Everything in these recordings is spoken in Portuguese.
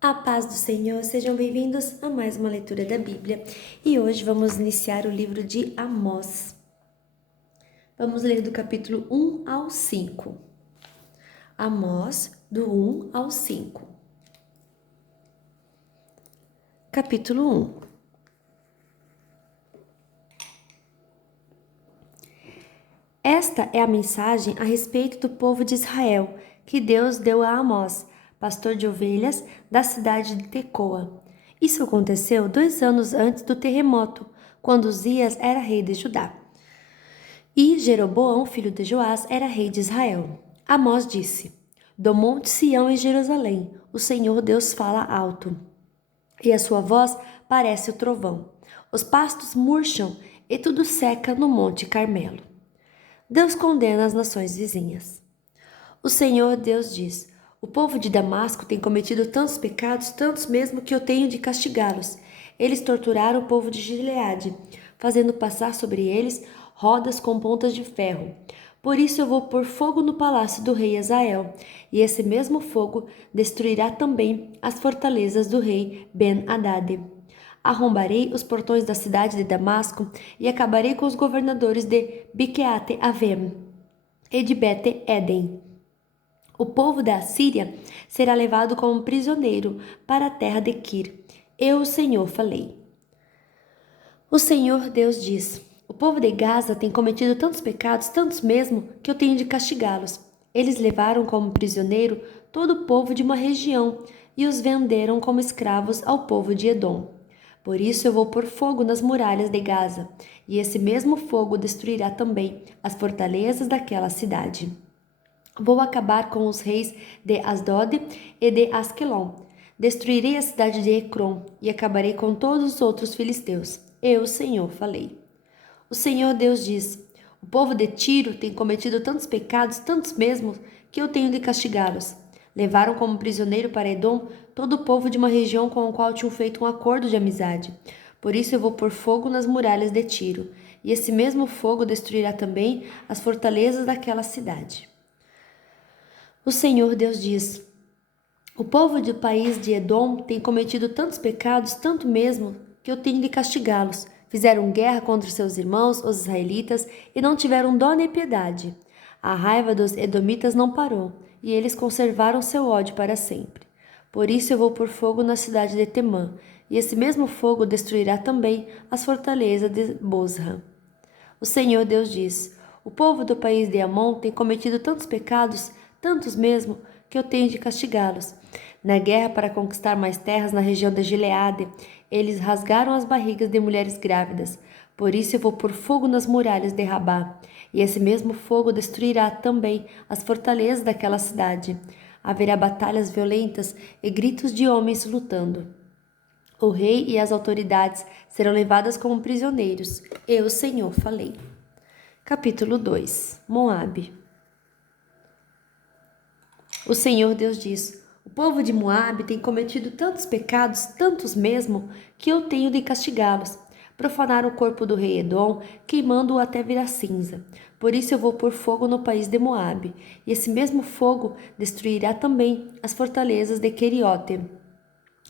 A paz do Senhor, sejam bem-vindos a mais uma leitura da Bíblia e hoje vamos iniciar o livro de Amós. Vamos ler do capítulo 1 ao 5. Amós, do 1 ao 5. Capítulo 1. Esta é a mensagem a respeito do povo de Israel que Deus deu a Amós, pastor de ovelhas da cidade de Tecoa. Isso aconteceu 2 anos antes do terremoto, quando Uzias era rei de Judá. E Jeroboão, filho de Joás, era rei de Israel. Amós disse: Do monte Sião e Jerusalém, o Senhor Deus fala alto, e a sua voz parece o trovão. Os pastos murcham e tudo seca no monte Carmelo. Deus condena as nações vizinhas. O Senhor Deus diz: O povo de Damasco tem cometido tantos pecados, tantos mesmo que eu tenho de castigá-los. Eles torturaram o povo de Gileade, fazendo passar sobre eles rodas com pontas de ferro. Por isso eu vou pôr fogo no palácio do rei Hazael, e esse mesmo fogo destruirá também as fortalezas do rei Ben-Hadad. Arrombarei os portões da cidade de Damasco e acabarei com os governadores de Biqueate-Avem e de Bete-Eden. O povo da Síria será levado como prisioneiro para a terra de Quir. Eu, o Senhor, falei. O Senhor Deus diz: O povo de Gaza tem cometido tantos pecados, tantos mesmo, que eu tenho de castigá-los. Eles levaram como prisioneiro todo o povo de uma região e os venderam como escravos ao povo de Edom. Por isso eu vou pôr fogo nas muralhas de Gaza, e esse mesmo fogo destruirá também as fortalezas daquela cidade. Vou acabar com os reis de Asdod e de Asquelon. Destruirei a cidade de Ecrom e acabarei com todos os outros filisteus. Eu, Senhor, falei. O Senhor Deus diz: O povo de Tiro tem cometido tantos pecados, tantos mesmo, que eu tenho de castigá-los. Levaram como prisioneiro para Edom todo o povo de uma região com o qual tinham feito um acordo de amizade. Por isso eu vou pôr fogo nas muralhas de Tiro, e esse mesmo fogo destruirá também as fortalezas daquela cidade. O Senhor Deus diz: O povo do país de Edom tem cometido tantos pecados, tanto mesmo, que eu tenho de castigá-los. Fizeram guerra contra seus irmãos, os israelitas, e não tiveram dó nem piedade. A raiva dos edomitas não parou, e eles conservaram seu ódio para sempre. Por isso eu vou pôr fogo na cidade de Temã, e esse mesmo fogo destruirá também as fortalezas de Bosra. O Senhor Deus diz: O povo do país de Amon tem cometido tantos pecados, tantos mesmo, que eu tenho de castigá-los. Na guerra para conquistar mais terras na região de Gileade, eles rasgaram as barrigas de mulheres grávidas. Por isso eu vou pôr fogo nas muralhas de Rabá, e esse mesmo fogo destruirá também as fortalezas daquela cidade. Haverá batalhas violentas e gritos de homens lutando. O rei e as autoridades serão levadas como prisioneiros. Eu, Senhor, falei. Capítulo 2. Moabe. O Senhor Deus diz: O povo de Moabe tem cometido tantos pecados, tantos mesmo, que eu tenho de castigá-los. Profanaram o corpo do rei Edom, queimando-o até virar cinza. Por isso eu vou pôr fogo no país de Moabe, e esse mesmo fogo destruirá também as fortalezas de Queriote.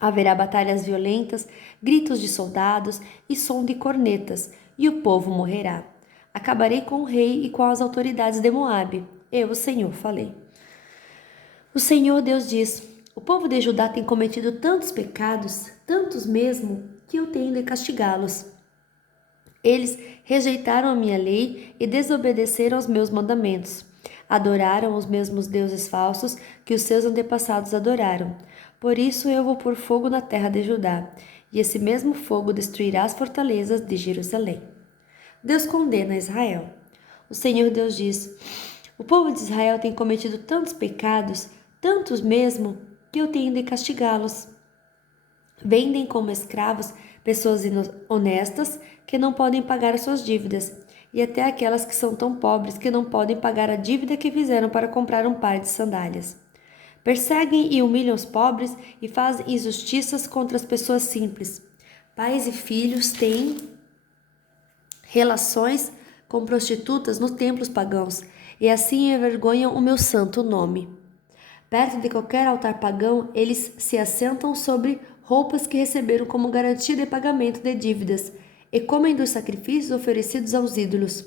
Haverá batalhas violentas, gritos de soldados e som de cornetas, e o povo morrerá. Acabarei com o rei e com as autoridades de Moabe. Eu, o Senhor, falei. O Senhor Deus diz: O povo de Judá tem cometido tantos pecados, tantos mesmo, que eu tenho de castigá-los. Eles rejeitaram a minha lei e desobedeceram aos meus mandamentos. Adoraram os mesmos deuses falsos que os seus antepassados adoraram. Por isso eu vou pôr fogo na terra de Judá, e esse mesmo fogo destruirá as fortalezas de Jerusalém. Deus condena Israel. O Senhor Deus diz: O povo de Israel tem cometido tantos pecados, tantos mesmo, que eu tenho de castigá-los. Vendem como escravos pessoas honestas que não podem pagar as suas dívidas, e até aquelas que são tão pobres que não podem pagar a dívida que fizeram para comprar um par de sandálias. Perseguem e humilham os pobres e fazem injustiças contra as pessoas simples. Pais e filhos têm relações com prostitutas nos templos pagãos, e assim envergonham o meu santo nome. Perto de qualquer altar pagão, eles se assentam sobre roupas que receberam como garantia de pagamento de dívidas e comem dos sacrifícios oferecidos aos ídolos.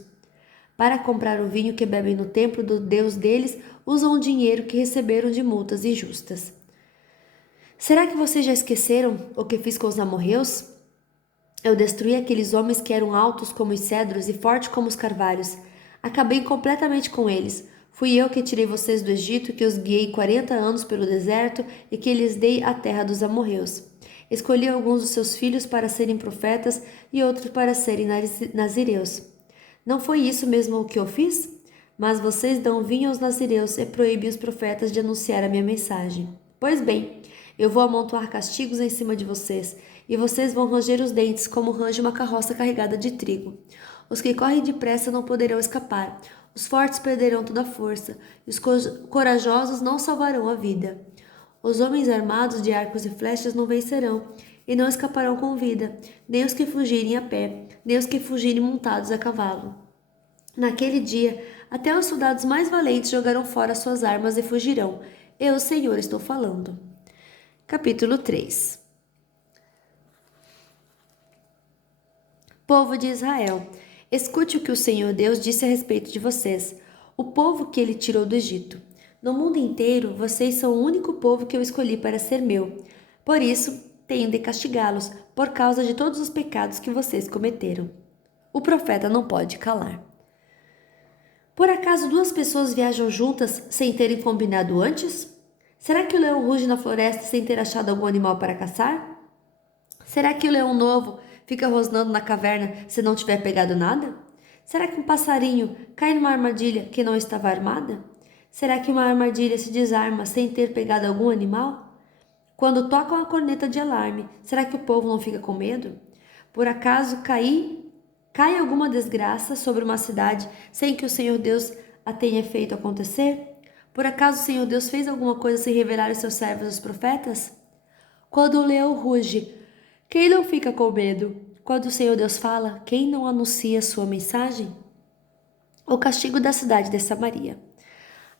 Para comprar o vinho que bebem no templo do Deus deles, usam o dinheiro que receberam de multas injustas. Será que vocês já esqueceram o que fiz com os amorreus? Eu destruí aqueles homens que eram altos como os cedros e fortes como os carvalhos. Acabei completamente com eles. Fui eu que tirei vocês do Egito, que os guiei 40 anos pelo deserto e que lhes dei a terra dos amorreus. Escolhi alguns dos seus filhos para serem profetas e outros para serem nazireus. Não foi isso mesmo o que eu fiz? Mas vocês dão vinho aos nazireus e proíbem os profetas de anunciar a minha mensagem. Pois bem, eu vou amontoar castigos em cima de vocês, e vocês vão ranger os dentes como range uma carroça carregada de trigo. Os que correm depressa não poderão escapar, os fortes perderão toda a força, e os corajosos não salvarão a vida. Os homens armados de arcos e flechas não vencerão, e não escaparão com vida, nem os que fugirem a pé, nem os que fugirem montados a cavalo. Naquele dia, até os soldados mais valentes jogarão fora suas armas e fugirão. Eu, Senhor, estou falando. Capítulo 3. Povo de Israel, escute o que o Senhor Deus disse a respeito de vocês, o povo que ele tirou do Egito. No mundo inteiro, vocês são o único povo que eu escolhi para ser meu. Por isso, tenho de castigá-los, por causa de todos os pecados que vocês cometeram. O profeta não pode calar. Por acaso duas pessoas viajam juntas sem terem combinado antes? Será que o leão ruge na floresta sem ter achado algum animal para caçar? Será que o leão novo fica rosnando na caverna se não tiver pegado nada? Será que um passarinho cai numa armadilha que não estava armada? Será que uma armadilha se desarma sem ter pegado algum animal? Quando tocam a corneta de alarme, será que o povo não fica com medo? Por acaso cai alguma desgraça sobre uma cidade sem que o Senhor Deus a tenha feito acontecer? Por acaso o Senhor Deus fez alguma coisa sem revelar aos seus servos os profetas? Quando o leão ruge, quem não fica com medo? Quando o Senhor Deus fala, quem não anuncia sua mensagem? O castigo da cidade de Samaria.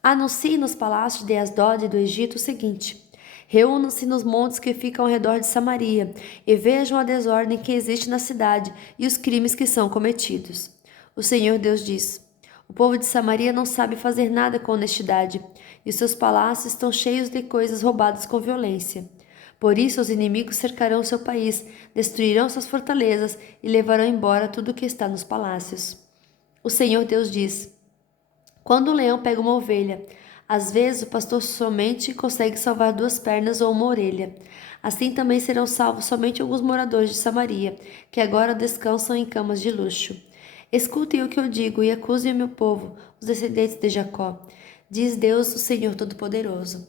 Anuncie nos palácios de Asdod e do Egito o seguinte: reúnam-se nos montes que ficam ao redor de Samaria e vejam a desordem que existe na cidade e os crimes que são cometidos. O Senhor Deus diz: o povo de Samaria não sabe fazer nada com honestidade, e os seus palácios estão cheios de coisas roubadas com violência. Por isso os inimigos cercarão seu país, destruirão suas fortalezas e levarão embora tudo o que está nos palácios. O Senhor Deus diz: quando o leão pega uma ovelha, às vezes o pastor somente consegue salvar 2 pernas ou uma orelha. Assim também serão salvos somente alguns moradores de Samaria, que agora descansam em camas de luxo. Escutem o que eu digo e acusem o meu povo, os descendentes de Jacó. Diz Deus, o Senhor Todo-Poderoso.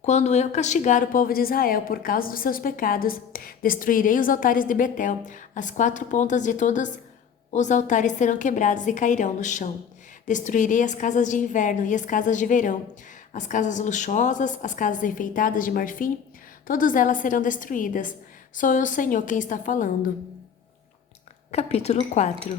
Quando eu castigar o povo de Israel por causa dos seus pecados, destruirei os altares de Betel. As 4 pontas de todos os altares serão quebradas e cairão no chão. Destruirei as casas de inverno e as casas de verão, as casas luxuosas, as casas enfeitadas de marfim, todas elas serão destruídas. Sou eu, Senhor, quem está falando. Capítulo 4.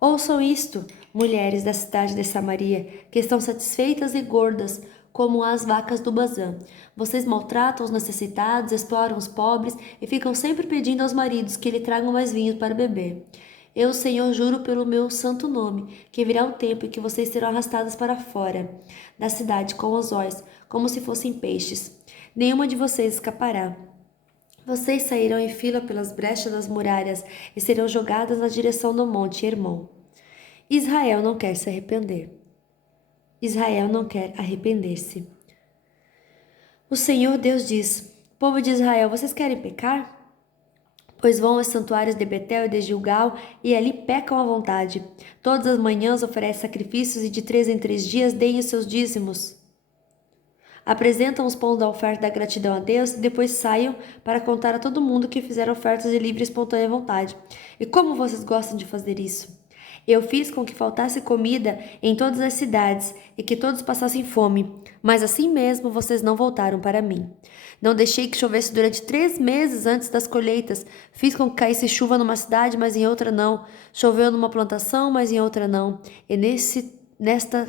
Ouçam isto, mulheres da cidade de Samaria, que estão satisfeitas e gordas, como as vacas do Bazã. Vocês maltratam os necessitados, exploram os pobres e ficam sempre pedindo aos maridos que lhe tragam mais vinho para beber. Eu, Senhor, juro pelo meu santo nome, que virá o tempo em que vocês serão arrastadas para fora da cidade com anzóis, como se fossem peixes. Nenhuma de vocês escapará. Vocês sairão em fila pelas brechas das muralhas e serão jogadas na direção do monte Hermon. Israel não quer se arrepender. Israel não quer arrepender-se. O Senhor Deus diz: povo de Israel, vocês querem pecar? Pois vão aos santuários de Betel e de Gilgal e ali pecam à vontade. Todas as manhãs oferecem sacrifícios e de 3 em 3 dias deem os seus dízimos. Apresentam os pães da oferta da gratidão a Deus e depois saiam para contar a todo mundo que fizeram ofertas de livre e espontânea vontade. E como vocês gostam de fazer isso? Eu fiz com que faltasse comida em todas as cidades e que todos passassem fome, mas assim mesmo vocês não voltaram para mim. Não deixei que chovesse durante 3 meses antes das colheitas. Fiz com que caísse chuva numa cidade, mas em outra não. Choveu numa plantação, mas em outra não. E nesta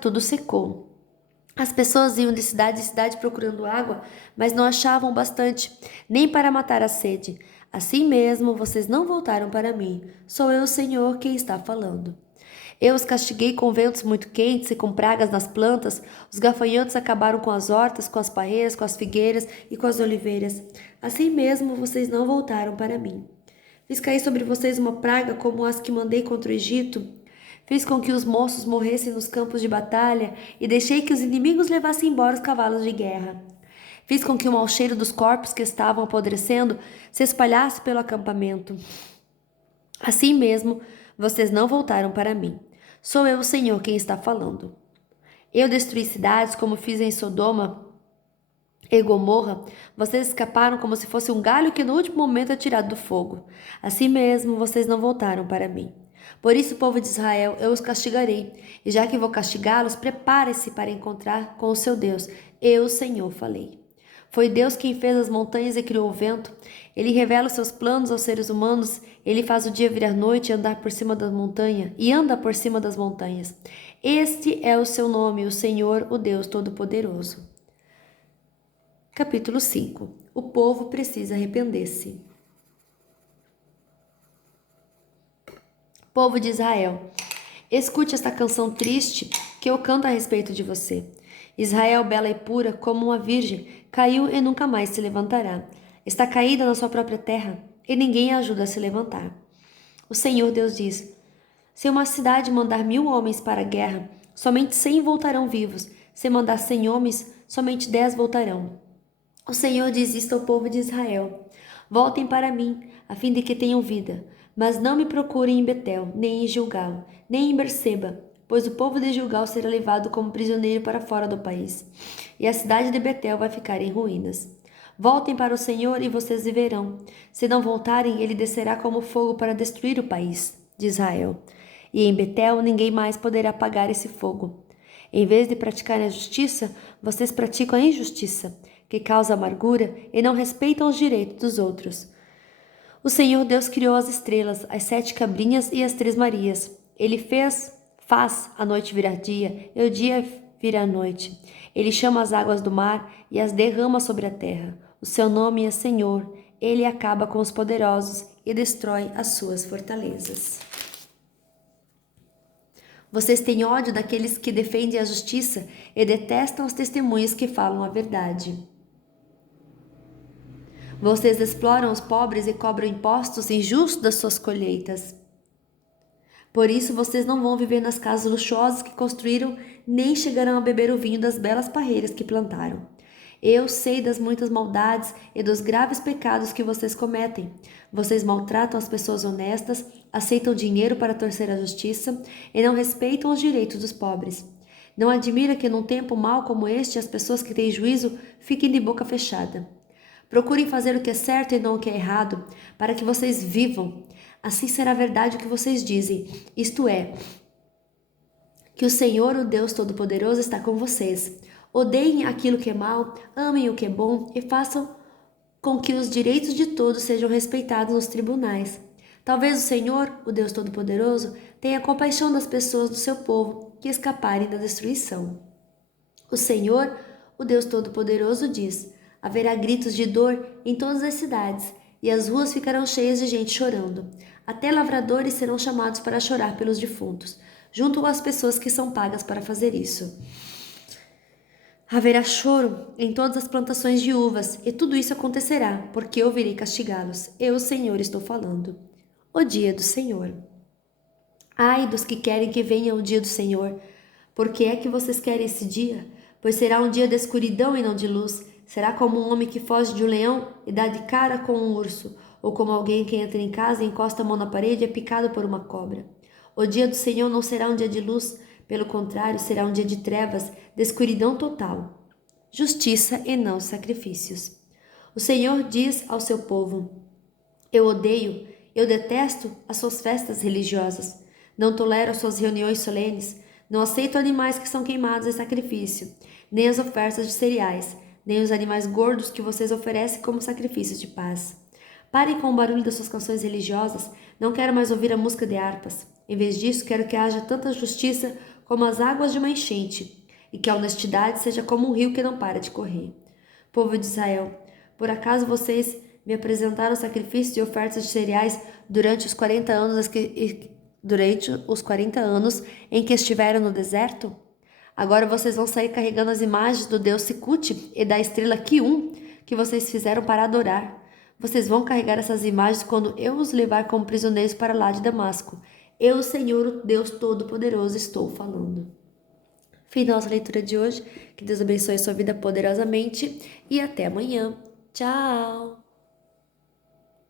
tudo secou. As pessoas iam de cidade em cidade procurando água, mas não achavam bastante, nem para matar a sede. Assim mesmo, vocês não voltaram para mim. Sou eu, o Senhor, quem está falando. Eu os castiguei com ventos muito quentes e com pragas nas plantas. Os gafanhotos acabaram com as hortas, com as parreiras, com as figueiras e com as oliveiras. Assim mesmo, vocês não voltaram para mim. Fiz cair sobre vocês uma praga como as que mandei contra o Egito. Fiz com que os moços morressem nos campos de batalha e deixei que os inimigos levassem embora os cavalos de guerra. Fiz com que o mau cheiro dos corpos que estavam apodrecendo se espalhasse pelo acampamento. Assim mesmo, vocês não voltaram para mim. Sou eu, o Senhor, quem está falando. Eu destruí cidades como fiz em Sodoma e Gomorra. Vocês escaparam como se fosse um galho que no último momento é tirado do fogo. Assim mesmo, vocês não voltaram para mim. Por isso, povo de Israel, eu os castigarei. E já que vou castigá-los, prepare-se para encontrar com o seu Deus. Eu, o Senhor, falei. Foi Deus quem fez as montanhas e criou o vento. Ele revela os seus planos aos seres humanos. Ele faz o dia virar noite e andar por cima das montanhas, e anda por cima das montanhas. Este é o seu nome, o Senhor, o Deus Todo-Poderoso. Capítulo 5. O povo precisa arrepender-se. Povo de Israel, escute esta canção triste que eu canto a respeito de você. Israel, bela e pura como uma virgem, caiu e nunca mais se levantará. Está caída na sua própria terra e ninguém a ajuda a se levantar. O Senhor Deus diz: se uma cidade mandar 1000 homens para a guerra, somente 100 voltarão vivos. Se mandar 100 homens, somente 10 voltarão. O Senhor diz isto ao povo de Israel: voltem para mim, a fim de que tenham vida. Mas não me procurem em Betel, nem em Gilgal, nem em Berseba, pois o povo de Gilgal será levado como prisioneiro para fora do país, e a cidade de Betel vai ficar em ruínas. Voltem para o Senhor e vocês viverão. Se não voltarem, ele descerá como fogo para destruir o país de Israel. E em Betel ninguém mais poderá apagar esse fogo. Em vez de praticarem a justiça, vocês praticam a injustiça, que causa amargura e não respeitam os direitos dos outros. O Senhor Deus criou as estrelas, as 7 cabrinhas e as 3 Marias. Ele faz a noite virar dia e o dia virar noite. Ele chama as águas do mar e as derrama sobre a terra. O seu nome é Senhor. Ele acaba com os poderosos e destrói as suas fortalezas. Vocês têm ódio daqueles que defendem a justiça e detestam os testemunhos que falam a verdade. Vocês exploram os pobres e cobram impostos injustos das suas colheitas. Por isso vocês não vão viver nas casas luxuosas que construíram, nem chegarão a beber o vinho das belas parreiras que plantaram. Eu sei das muitas maldades e dos graves pecados que vocês cometem. Vocês maltratam as pessoas honestas, aceitam dinheiro para torcer a justiça e não respeitam os direitos dos pobres. Não admira que num tempo mau como este as pessoas que têm juízo fiquem de boca fechada. Procurem fazer o que é certo e não o que é errado, para que vocês vivam. Assim será verdade o que vocês dizem, isto é, que o Senhor, o Deus Todo-Poderoso, está com vocês. Odeiem aquilo que é mal, amem o que é bom e façam com que os direitos de todos sejam respeitados nos tribunais. Talvez o Senhor, o Deus Todo-Poderoso, tenha compaixão das pessoas do seu povo que escaparem da destruição. O Senhor, o Deus Todo-Poderoso, diz: haverá gritos de dor em todas as cidades, e as ruas ficarão cheias de gente chorando. Até lavradores serão chamados para chorar pelos defuntos, junto com as pessoas que são pagas para fazer isso. Haverá choro em todas as plantações de uvas, e tudo isso acontecerá, porque eu virei castigá-los. Eu, o Senhor, estou falando. O dia do Senhor. Ai dos que querem que venha o dia do Senhor. Por que é que vocês querem esse dia? Pois será um dia de escuridão e não de luz. Será como um homem que foge de um leão e dá de cara com um urso, ou como alguém que entra em casa e encosta a mão na parede e é picado por uma cobra. O dia do Senhor não será um dia de luz, pelo contrário, será um dia de trevas, de escuridão total. Justiça e não sacrifícios. O Senhor diz ao seu povo: eu detesto as suas festas religiosas. Não tolero as suas reuniões solenes. Não aceito animais que são queimados em sacrifício, nem as ofertas de cereais, nem os animais gordos que vocês oferecem como sacrifícios de paz. Parem com o barulho das suas canções religiosas, Não quero mais ouvir a música de harpas. Em vez disso, quero que haja tanta justiça como as águas de uma enchente, e que a honestidade seja como um rio que não para de correr. Povo de Israel, por acaso vocês me apresentaram sacrifícios e ofertas de cereais durante os 40 anos em que estiveram no deserto? Agora vocês vão sair carregando as imagens do deus Sicuti e da estrela Quium que vocês fizeram para adorar. Vocês vão carregar essas imagens quando eu os levar como prisioneiros para lá de Damasco. Eu, o Senhor, o Deus Todo-Poderoso, estou falando. Fim da nossa leitura de hoje. Que Deus abençoe a sua vida poderosamente e até amanhã. Tchau!